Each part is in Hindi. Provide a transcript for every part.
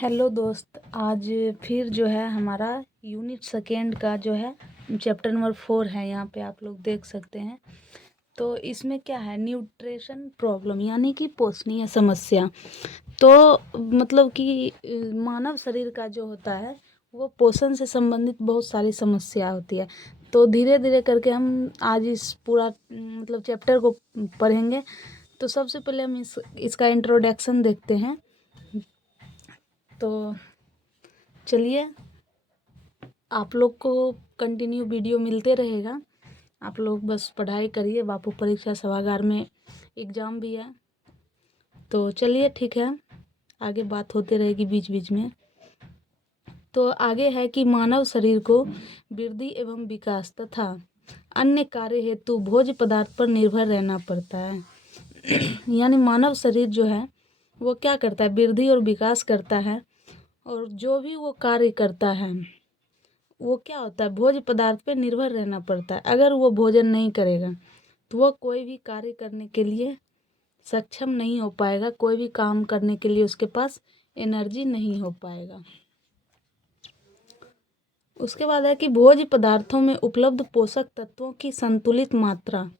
हेलो दोस्त, आज फिर जो है हमारा यूनिट सेकेंड का जो है चैप्टर नंबर 4 है। यहाँ पे आप लोग देख सकते हैं। तो इसमें क्या है, न्यूट्रिशन प्रॉब्लम यानी कि पोषणीय समस्या। तो मतलब कि मानव शरीर का जो होता है वो पोषण से संबंधित बहुत सारी समस्या होती है। तो धीरे धीरे करके हम आज इस पूरा मतलब चैप्टर को पढ़ेंगे। तो सबसे पहले हम इसका इंट्रोडक्शन देखते हैं। तो चलिए, आप लोग को कंटिन्यू वीडियो मिलते रहेगा। आप लोग बस पढ़ाई करिए, बापू परीक्षा सभागार में एग्ज़ाम भी है। तो चलिए ठीक है, आगे बात होते रहेगी बीच बीच में। तो आगे है कि मानव शरीर को वृद्धि एवं विकास तथा अन्य कार्य हेतु भोज्य पदार्थ पर निर्भर रहना पड़ता है। यानी मानव शरीर जो है वो क्या करता है, वृद्धि और विकास करता है। और जो भी वो कार्य करता है वो क्या होता है, भोज्य पदार्थ पे निर्भर रहना पड़ता है। अगर वो भोजन नहीं करेगा तो वो कोई भी कार्य करने के लिए सक्षम नहीं हो पाएगा, कोई भी काम करने के लिए उसके पास एनर्जी नहीं हो पाएगा। उसके बाद है कि भोज्य पदार्थों में उपलब्ध पोषक तत्वों की संतुलित मात्रा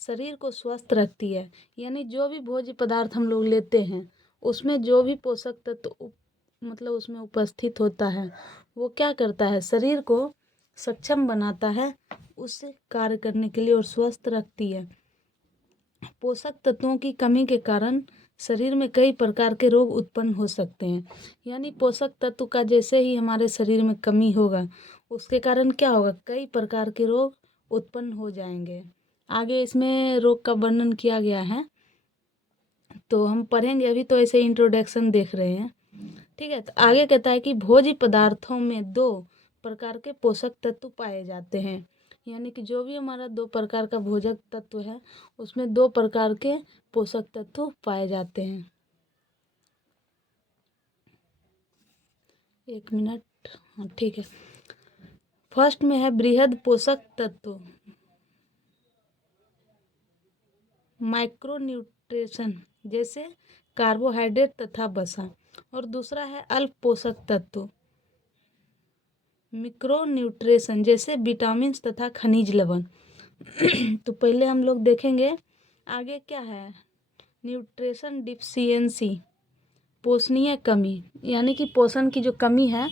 शरीर को स्वस्थ रखती है। यानी जो भी भोज्य पदार्थ हम लोग लेते हैं उसमें जो भी पोषक तत्व मतलब उसमें उपस्थित होता है वो क्या करता है, शरीर को सक्षम बनाता है उससे कार्य करने के लिए और स्वस्थ रखती है। पोषक तत्वों की कमी के कारण शरीर में कई प्रकार के रोग उत्पन्न हो सकते हैं। यानी पोषक तत्व का जैसे ही हमारे शरीर में कमी होगा उसके कारण क्या होगा, कई प्रकार के रोग उत्पन्न हो जाएंगे। आगे इसमें रोग का वर्णन किया गया है, तो हम पढ़ेंगे। अभी तो ऐसे इंट्रोडक्शन देख रहे हैं, ठीक है। तो आगे कहता है कि भोज्य पदार्थों में 2 प्रकार के पोषक तत्व पाए जाते हैं। यानी कि जो भी हमारा 2 प्रकार का भोजक तत्व है उसमें 2 प्रकार के पोषक तत्व पाए जाते हैं। 1 मिनट, हाँ ठीक है। फर्स्ट में है बृहद पोषक तत्व, माइक्रोन्यूट्रिशन, जैसे कार्बोहाइड्रेट तथा वसा। और दूसरा है अल्प पोषक तत्व, मिक्रोन्यूट्रिशन, जैसे विटामिन तथा खनिज लवण। तो पहले हम लोग देखेंगे आगे क्या है, न्यूट्रिशन डिफिशियंसी, पोषणीय कमी। यानी कि पोषण की जो कमी है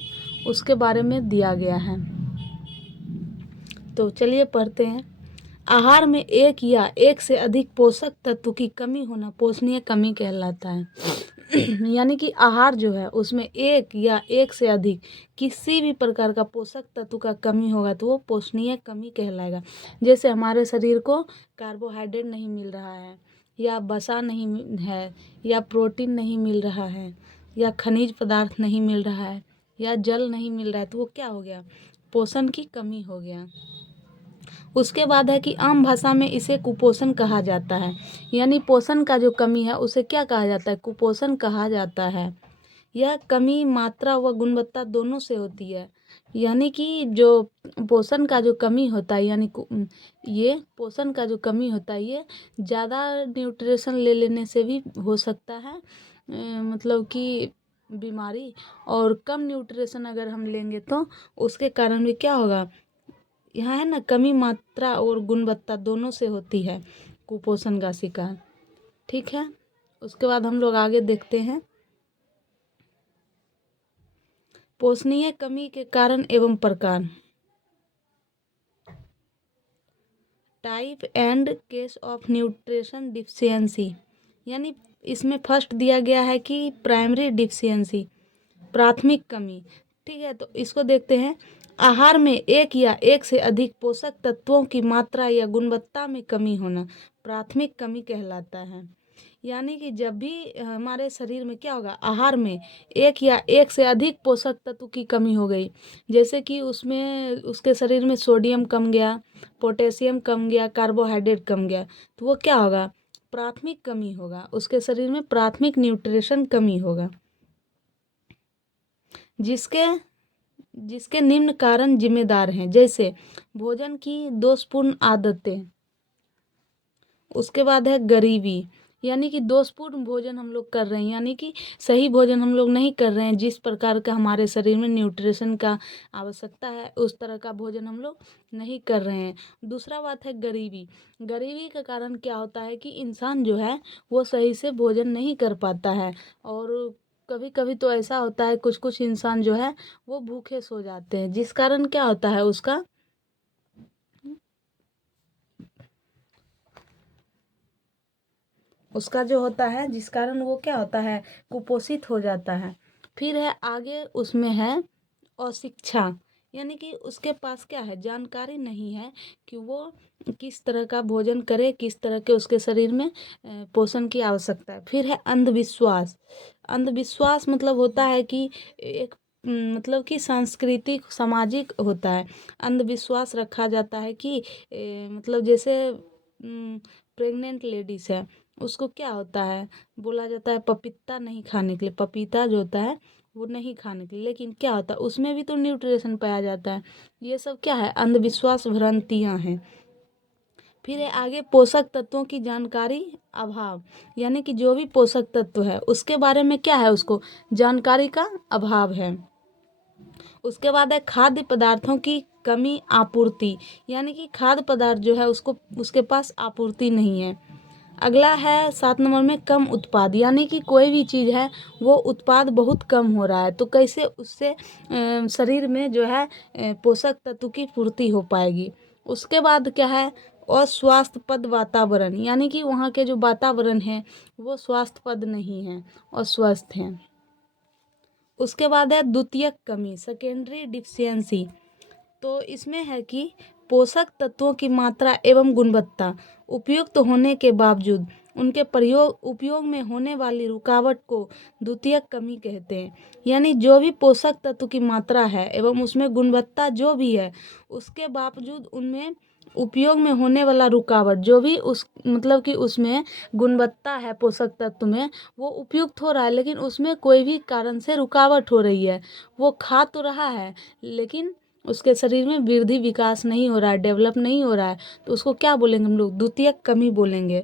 उसके बारे में दिया गया है। तो चलिए पढ़ते हैं। आहार में एक या एक से अधिक पोषक तत्व की कमी होना पोषणीय कमी कहलाता है। यानी कि आहार जो है उसमें एक या एक से अधिक किसी भी प्रकार का पोषक तत्व का कमी होगा तो वो पोषणीय कमी कहलाएगा। जैसे हमारे शरीर को कार्बोहाइड्रेट नहीं मिल रहा है, या वसा नहीं है, या प्रोटीन नहीं मिल रहा है, या खनिज पदार्थ नहीं मिल रहा है, या जल नहीं मिल रहा है, तो वो क्या हो गया, पोषण की कमी हो गया। उसके बाद है कि आम भाषा में इसे कुपोषण कहा जाता है। यानी पोषण का जो कमी है उसे क्या कहा जाता है, कुपोषण कहा जाता है। यह कमी मात्रा व गुणवत्ता दोनों से होती है। यानी कि जो पोषण का जो कमी होता है, यानी ये पोषण का जो कमी होता है ये ज़्यादा न्यूट्रिशन ले लेने से भी हो सकता है, मतलब कि बीमारी। और कम न्यूट्रिशन अगर हम लेंगे तो उसके कारण भी क्या होगा, यहाँ है ना, कमी मात्रा और गुणवत्ता दोनों से होती है कुपोषण का शिकार, ठीक है। उसके बाद हम लोग आगे देखते हैं पोषणीय कमी के कारण एवं प्रकार, type and case of nutrition deficiency. यानी इसमें फर्स्ट दिया गया है कि प्राइमरी डिफिशियंसी, प्राथमिक कमी, ठीक है। तो इसको देखते हैं। आहार में एक या एक से अधिक पोषक तत्वों की मात्रा या गुणवत्ता में कमी होना प्राथमिक कमी कहलाता है। यानी कि जब भी हमारे शरीर में क्या होगा, आहार में एक या एक से अधिक पोषक तत्व की कमी हो गई, जैसे कि उसमें उसके शरीर में सोडियम कम गया, पोटेशियम कम गया, कार्बोहाइड्रेट कम गया, तो वो क्या होगा, प्राथमिक कमी होगा, उसके शरीर में प्राथमिक न्यूट्रिशन कमी होगा, जिसके जिसके निम्न कारण जिम्मेदार हैं। जैसे भोजन की दोषपूर्ण आदतें, उसके बाद है गरीबी। यानी कि दोषपूर्ण भोजन हम लोग कर रहे हैं, यानी कि सही भोजन हम लोग नहीं कर रहे हैं। जिस प्रकार का हमारे शरीर में न्यूट्रिशन का आवश्यकता है उस तरह का भोजन हम लोग नहीं कर रहे हैं। दूसरा बात है गरीबी। गरीबी का कारण क्या होता है कि इंसान जो है वो सही से भोजन नहीं कर पाता है, और कभी कभी तो ऐसा होता है कुछ कुछ इंसान जो है वो भूखे सो जाते हैं, जिस कारण क्या होता है उसका जो होता है, जिस कारण वो क्या होता है, कुपोषित हो जाता है। फिर है आगे, उसमें है अशिक्षा, यानी कि उसके पास क्या है, जानकारी नहीं है कि वो किस तरह का भोजन करे, किस तरह के उसके शरीर में पोषण की आवश्यकता है। फिर है अंधविश्वास। अंधविश्वास मतलब होता है कि एक मतलब कि सांस्कृतिक सामाजिक होता है। अंधविश्वास रखा जाता है कि मतलब जैसे प्रेग्नेंट लेडीज है, उसको क्या होता है, बोला जाता है पपीता नहीं खाने के लिए, पपीता जो होता है वो नहीं खाने के लिए, लेकिन क्या होता है उसमें भी तो न्यूट्रिशन पाया जाता है। ये सब क्या है, अंधविश्वास भ्रांतियां हैं। फिर है आगे पोषक तत्वों की जानकारी अभाव, यानी कि जो भी पोषक तत्व है उसके बारे में क्या है, उसको जानकारी का अभाव है। उसके बाद है खाद्य पदार्थों की कमी आपूर्ति, यानी कि खाद्य पदार्थ जो है उसको उसके पास आपूर्ति नहीं है। अगला है 7 नंबर में कम उत्पाद, यानी कि कोई भी चीज़ है वो उत्पाद बहुत कम हो रहा है, तो कैसे उससे शरीर में जो है पोषक तत्व की पूर्ति हो पाएगी। उसके बाद क्या है, अस्वास्थ्यप्रद वातावरण, यानी कि वहाँ के जो वातावरण है वो स्वास्थ्यप्रद नहीं है, अस्वस्थ हैं। उसके बाद है द्वितीयक कमी, सेकेंडरी डिफिशियंसी। तो इसमें है कि पोषक तत्वों की मात्रा एवं गुणवत्ता उपयुक्त होने के बावजूद उनके उपयोग में होने वाली रुकावट को द्वितीयक कमी कहते हैं। यानी जो भी पोषक तत्व की मात्रा है एवं उसमें गुणवत्ता जो भी है, उसके बावजूद उनमें उपयोग में होने वाला रुकावट, जो भी उस मतलब कि उसमें गुणवत्ता है पोषक तत्व में, वो उपयुक्त हो रहा है लेकिन उसमें कोई भी कारण से रुकावट हो रही है। वो खा तो रहा है लेकिन उसके शरीर में वृद्धि विकास नहीं हो रहा है, डेवलप नहीं हो रहा है, तो उसको क्या बोलेंगे हम लोग, द्वितीयक कमी बोलेंगे।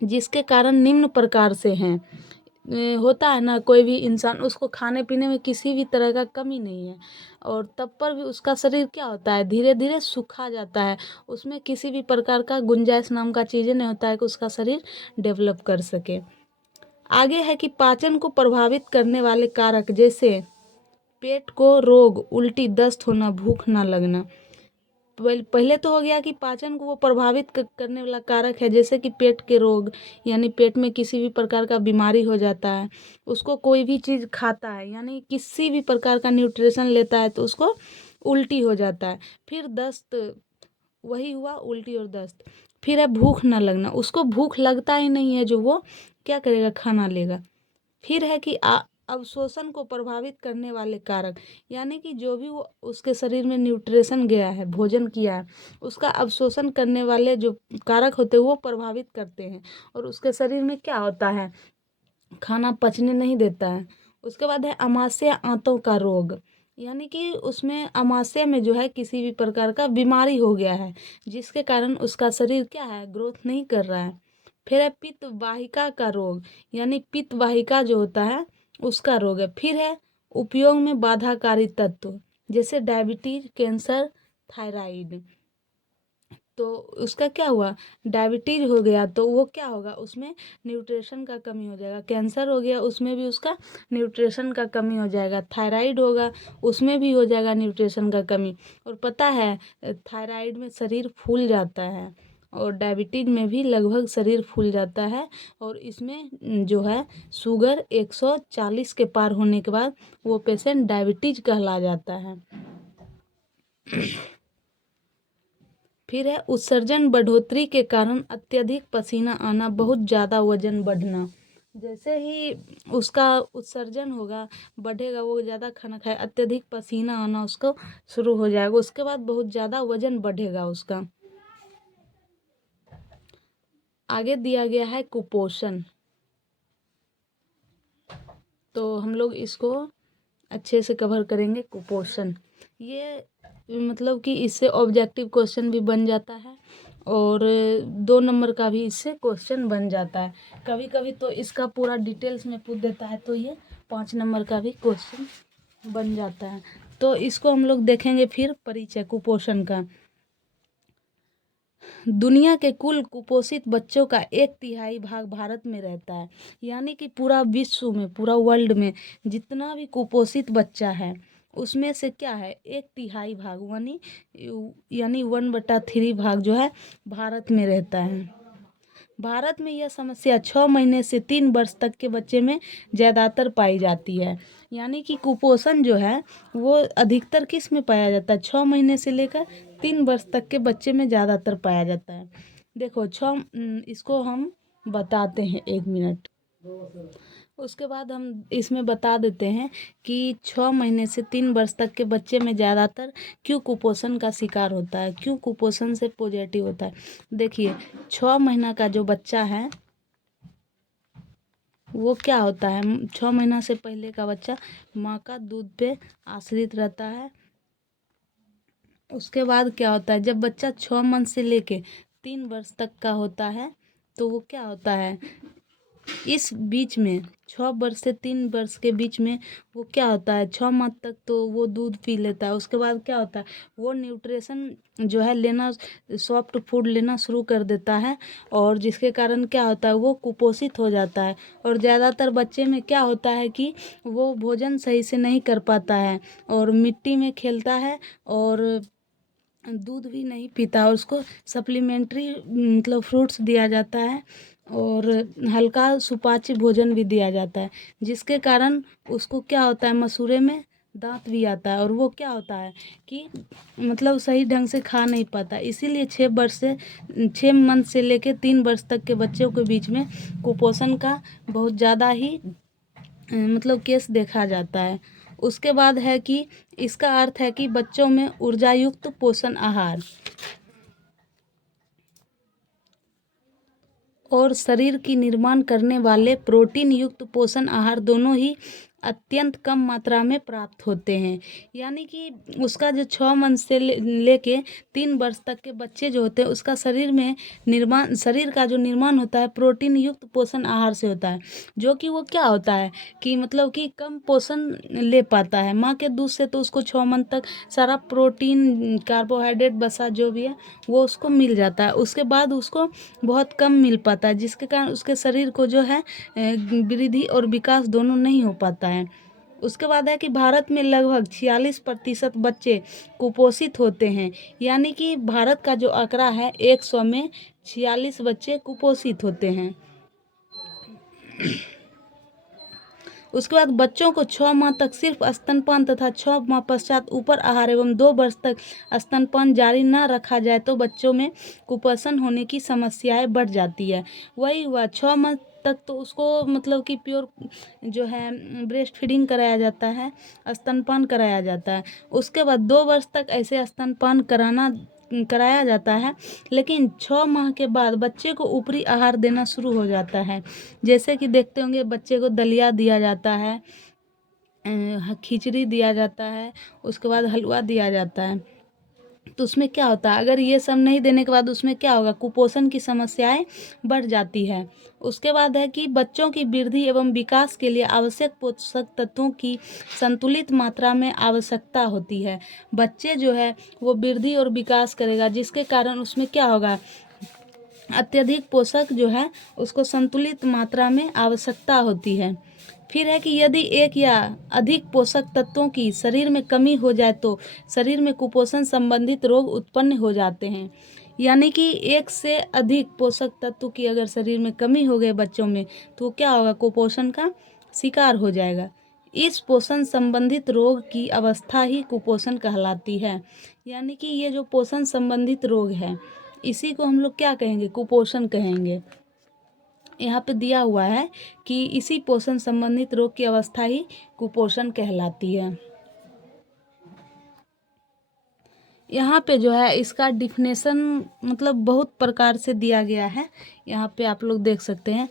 जिसके कारण निम्न प्रकार से हैं, होता है ना कोई भी इंसान, उसको खाने पीने में किसी भी तरह का कमी नहीं है और तब पर भी उसका शरीर क्या होता है, धीरे धीरे सूखा जाता है। उसमें किसी भी प्रकार का गुंजाइश नाम का चीज़ें नहीं होता है कि उसका शरीर डेवलप कर सके। आगे है कि पाचन को प्रभावित करने वाले कारक, जैसे पेट को रोग, उल्टी, दस्त होना, भूख ना लगना। पहले तो हो गया कि पाचन को वो प्रभावित करने वाला कारक है, जैसे कि पेट के रोग, यानी पेट में किसी भी प्रकार का बीमारी हो जाता है, उसको कोई भी चीज़ खाता है यानी किसी भी प्रकार का न्यूट्रिशन लेता है तो उसको उल्टी हो जाता है। फिर दस्त, वही हुआ उल्टी और दस्त। फिर है भूख ना लगना, उसको भूख लगता ही नहीं है, जो वो क्या करेगा, खाना लेगा। फिर है कि अवशोषण को प्रभावित करने वाले कारक, यानी कि जो भी वो उसके शरीर में न्यूट्रिशन गया है, भोजन किया है, उसका अवशोषण करने वाले जो कारक होते हैं वो प्रभावित करते हैं और उसके शरीर में क्या होता है, खाना पचने नहीं देता है। उसके बाद है अमाशय आंतों का रोग, यानी कि उसमें अमाशय में जो है किसी भी प्रकार का बीमारी हो गया है, जिसके कारण उसका शरीर क्या है, ग्रोथ नहीं कर रहा है। फिर है पित्त वाहिका का रोग, यानी पित्त वाहिका जो होता है उसका रोग है। फिर है उपयोग में बाधाकारी तत्व, जैसे डायबिटीज, कैंसर, थायराइड। तो उसका क्या हुआ, डायबिटीज हो गया तो वो क्या होगा, उसमें न्यूट्रिशन का कमी हो जाएगा। कैंसर हो गया, उसमें भी उसका न्यूट्रिशन का कमी हो जाएगा। थायराइड होगा, उसमें भी हो जाएगा न्यूट्रिशन का कमी। और पता है थायराइड में शरीर फूल जाता है और डायबिटीज में भी लगभग शरीर फूल जाता है। और इसमें जो है शुगर 140 के पार होने के बाद वो पेशेंट डायबिटीज कहला जाता है। फिर है उत्सर्जन बढ़ोतरी के कारण अत्यधिक पसीना आना, बहुत ज़्यादा वजन बढ़ना। जैसे ही उसका उत्सर्जन होगा, बढ़ेगा, वो ज़्यादा खाना खाए, अत्यधिक पसीना आना उसको शुरू हो जाएगा। उसके बाद बहुत ज़्यादा वजन बढ़ेगा उसका। आगे दिया गया है कुपोषण, तो हम लोग इसको अच्छे से कवर करेंगे। कुपोषण ये मतलब कि इससे ऑब्जेक्टिव क्वेश्चन भी बन जाता है और 2 नंबर का भी इससे क्वेश्चन बन जाता है। कभी कभी तो इसका पूरा डिटेल्स में पूछ देता है, तो ये 5 नंबर का भी क्वेश्चन बन जाता है। तो इसको हम लोग देखेंगे फिर परिचय कुपोषण का। दुनिया के कुल कुपोषित बच्चों का 1/3 भाग भारत में रहता है। यानी कि पूरा विश्व में, पूरा वर्ल्ड में जितना भी कुपोषित बच्चा है उसमें से क्या है, 1/3 भाग यानी 1/3 भाग जो है भारत में रहता है। भारत में यह समस्या 6 महीने से 3 वर्ष तक के बच्चे में ज़्यादातर पाई जाती है। यानी कि कुपोषण जो है वो अधिकतर किस में पाया जाता है, 6 महीने से लेकर 3 वर्ष तक के बच्चे में ज़्यादातर पाया जाता है। देखो इसको हम बताते हैं 1 मिनट। उसके बाद हम इसमें बता देते हैं कि 6 महीने से 3 वर्ष तक के बच्चे में ज़्यादातर क्यों कुपोषण का शिकार होता है, क्यों कुपोषण से पॉजिटिव होता है। देखिए 6 महीना का जो बच्चा है वो क्या होता है, 6 महीना से पहले का बच्चा माँ का दूध पे आश्रित रहता है। उसके बाद क्या होता है, जब बच्चा 6 मंथ से लेके 3 वर्ष तक का होता है तो वो क्या होता है, इस बीच में 6 वर्ष से 3 वर्ष के बीच में वो क्या होता है, 6 मंथ तक तो वो दूध पी लेता है। उसके बाद क्या होता है, वो न्यूट्रिशन जो है लेना, सॉफ्ट फूड लेना शुरू कर देता है, और जिसके कारण क्या होता है, वो कुपोषित हो जाता है। और ज़्यादातर बच्चे में क्या होता है कि वो भोजन सही से नहीं कर पाता है और मिट्टी में खेलता है और दूध भी नहीं पीता, और उसको सप्लीमेंट्री मतलब फ्रूट्स दिया जाता है और हल्का सुपाच्य भोजन भी दिया जाता है, जिसके कारण उसको क्या होता है, मसूड़े में दांत भी आता है और वो क्या होता है कि मतलब सही ढंग से खा नहीं पाता। इसीलिए 6 मंथ से लेकर 3 वर्ष तक के बच्चों के बीच में कुपोषण का बहुत ज़्यादा ही मतलब केस देखा जाता है। उसके बाद है कि इसका अर्थ है कि बच्चों में ऊर्जा युक्त पोषण आहार और शरीर की निर्माण करने वाले प्रोटीन युक्त पोषण आहार दोनों ही अत्यंत कम मात्रा में प्राप्त होते हैं। यानी कि उसका जो 6 मंथ से लेके 3 वर्ष तक के बच्चे जो होते हैं उसका शरीर का जो निर्माण होता है प्रोटीन युक्त पोषण आहार से होता है, जो कि वो क्या होता है कि मतलब कि कम पोषण ले पाता है। माँ के दूध से तो उसको 6 मंथ तक सारा प्रोटीन, कार्बोहाइड्रेट, वसा जो भी है वो उसको मिल जाता है। उसके बाद उसको बहुत कम मिल पाता है, जिसके कारण उसके शरीर को जो है वृद्धि और विकास दोनों नहीं हो पाता है। उसके बाद है कि भारत में लगभग 46% बच्चे कुपोषित होते हैं। यानी कि भारत का जो आंकड़ा है 100 में 46 बच्चे कुपोषित होते हैं। उसके बाद बच्चों को 6 माह तक सिर्फ स्तनपान तथा 6 माह पश्चात ऊपर आहार एवं 2 वर्ष तक स्तनपान जारी न रखा जाए तो बच्चों में कुपोषण होने की समस्याएं बढ़ जाती है। वही हुआ 6 माह तक तो उसको मतलब कि प्योर जो है ब्रेस्ट फीडिंग कराया जाता है, स्तनपान कराया जाता है। उसके बाद 2 वर्ष तक ऐसे स्तनपान कराया जाता है, लेकिन 6 माह के बाद बच्चे को ऊपरी आहार देना शुरू हो जाता है। जैसे कि देखते होंगे बच्चे को दलिया दिया जाता है, खिचड़ी दिया जाता है, उसके बाद हलवा दिया जाता है। तो उसमें क्या होता है, अगर ये सब नहीं देने के बाद उसमें क्या होगा, कुपोषण की समस्याएं बढ़ जाती है। उसके बाद है कि बच्चों की वृद्धि एवं विकास के लिए आवश्यक पोषक तत्वों की संतुलित मात्रा में आवश्यकता होती है। बच्चे जो है वो वृद्धि और विकास करेगा, जिसके कारण उसमें क्या होगा, अत्यधिक पोषक जो है उसको संतुलित मात्रा में आवश्यकता होती है। फिर है कि यदि एक या अधिक पोषक तत्वों की शरीर में कमी हो जाए तो शरीर में कुपोषण संबंधित रोग उत्पन्न हो जाते हैं। यानी कि एक से अधिक पोषक तत्व की अगर शरीर में कमी हो गई बच्चों में तो क्या होगा, कुपोषण का शिकार हो जाएगा। इस पोषण संबंधित रोग की अवस्था ही कुपोषण कहलाती है। यानी कि ये जो पोषण संबंधित रोग है इसी को हम लोग क्या कहेंगे, कुपोषण कहेंगे। यहाँ पे दिया हुआ है कि इसी पोषण संबंधित रोग की अवस्था ही कुपोषण कहलाती है। यहाँ पे जो है इसका डिफिनेशन मतलब बहुत प्रकार से दिया गया है, यहाँ पे आप लोग देख सकते हैं।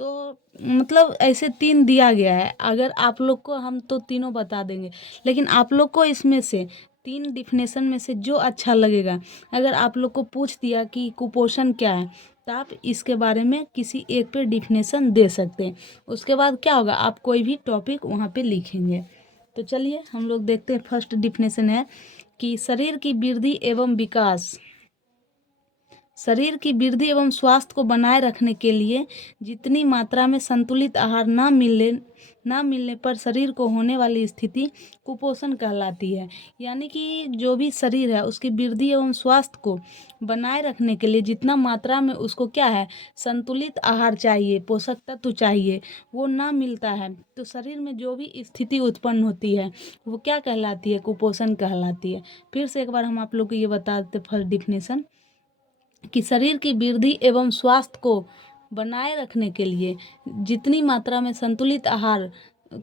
तो मतलब ऐसे 3 दिया गया है, अगर आप लोग को हम तो तीनों बता देंगे, लेकिन आप लोग को इसमें से 3 डिफिनेशन में से जो अच्छा लगेगा, अगर आप लोग को पूछ दिया कि कुपोषण क्या है, तो आप इसके बारे में किसी एक पे डिफिनेशन दे सकते हैं। उसके बाद क्या होगा, आप कोई भी टॉपिक वहाँ पे लिखेंगे। तो चलिए हम लोग देखते हैं। फर्स्ट डिफिनेशन है कि शरीर की वृद्धि एवं विकास, शरीर की वृद्धि एवं स्वास्थ्य को बनाए रखने के लिए जितनी मात्रा में संतुलित आहार ना मिलने पर शरीर को होने वाली स्थिति कुपोषण कहलाती है। यानी कि जो भी शरीर है उसकी वृद्धि एवं स्वास्थ्य को बनाए रखने के लिए जितना मात्रा में उसको क्या है, संतुलित आहार चाहिए, पोषक तत्व चाहिए, वो ना मिलता है तो शरीर में जो भी स्थिति उत्पन्न होती है वो क्या कहलाती है, कुपोषण कहलाती है। फिर से एक बार हम आप लोग को ये बता देते फर्स्ट डिफिनेशन कि शरीर की वृद्धि एवं स्वास्थ्य को बनाए रखने के लिए जितनी मात्रा में संतुलित आहार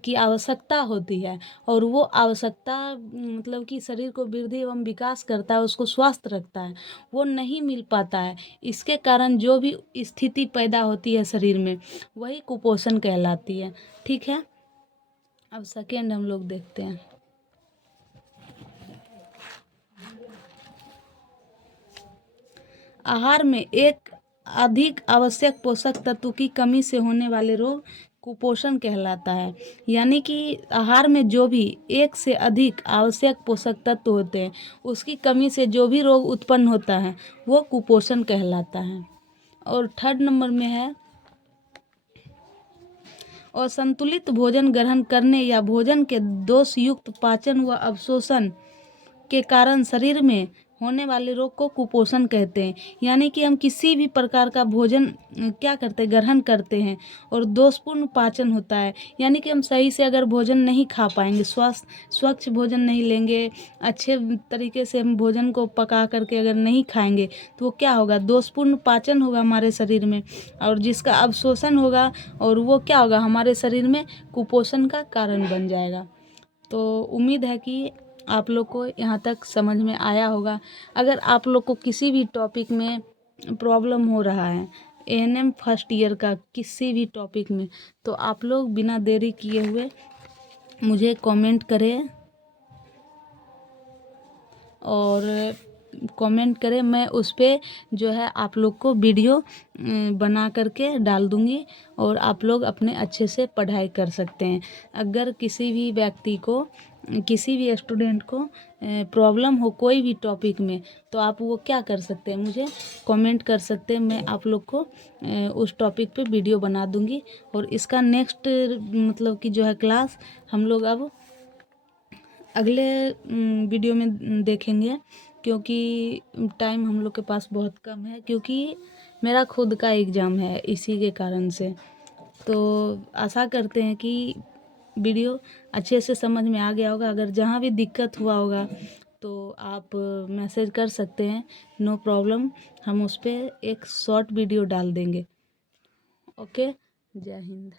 की आवश्यकता होती है और वो आवश्यकता मतलब कि शरीर को वृद्धि एवं विकास करता है, उसको स्वस्थ रखता है, वो नहीं मिल पाता है। इसके कारण जो भी स्थिति पैदा होती है शरीर में वही कुपोषण कहलाती है। ठीक है, अब सेकेंड हम लोग देखते हैं। आहार में एक अधिक आवश्यक पोषक तत्व की कमी से होने वाले रोग कुपोषण कहलाता है। यानी कि आहार में जो भी एक से अधिक आवश्यक पोषक तत्व होते हैं उसकी कमी से जो भी रोग उत्पन्न होता है वो कुपोषण कहलाता है। और थर्ड नंबर में है असंतुलित भोजन ग्रहण करने या भोजन के दोषयुक्त पाचन व अवशोषण के कारण शरीर में होने वाले रोग को कुपोषण कहते हैं। यानी कि हम किसी भी प्रकार का भोजन क्या करते हैं, ग्रहण करते हैं और दोषपूर्ण पाचन होता है। यानी कि हम सही से अगर भोजन नहीं खा पाएंगे, स्वच्छ भोजन नहीं लेंगे, अच्छे तरीके से हम भोजन को पका करके अगर नहीं खाएंगे तो वो क्या होगा, दोषपूर्ण पाचन होगा हमारे शरीर में और जिसका अवशोषण होगा और वो क्या होगा, हमारे शरीर में कुपोषण का कारण बन जाएगा। तो उम्मीद है कि आप लोग को यहाँ तक समझ में आया होगा। अगर आप लोग को किसी भी टॉपिक में प्रॉब्लम हो रहा है, एएनएम फर्स्ट ईयर का किसी भी टॉपिक में, तो आप लोग बिना देरी किए हुए मुझे कमेंट करें और कमेंट करें, मैं उस पर जो है आप लोग को वीडियो बना करके डाल दूँगी और आप लोग अपने अच्छे से पढ़ाई कर सकते हैं। अगर किसी भी व्यक्ति को, किसी भी स्टूडेंट को प्रॉब्लम हो कोई भी टॉपिक में तो आप वो क्या कर सकते हैं, मुझे कमेंट कर सकते हैं। मैं आप लोग को उस टॉपिक पे वीडियो बना दूँगी और इसका नेक्स्ट मतलब कि जो है क्लास हम लोग अब अगले वीडियो में देखेंगे, क्योंकि टाइम हम लोग के पास बहुत कम है, क्योंकि मेरा खुद का एग्ज़ाम है इसी के कारण से। तो आशा करते हैं कि वीडियो अच्छे से समझ में आ गया होगा। अगर जहाँ भी दिक्कत हुआ होगा तो आप मैसेज कर सकते हैं, नो प्रॉब्लम, हम उस पर एक शॉर्ट वीडियो डाल देंगे। ओके, जय हिंद।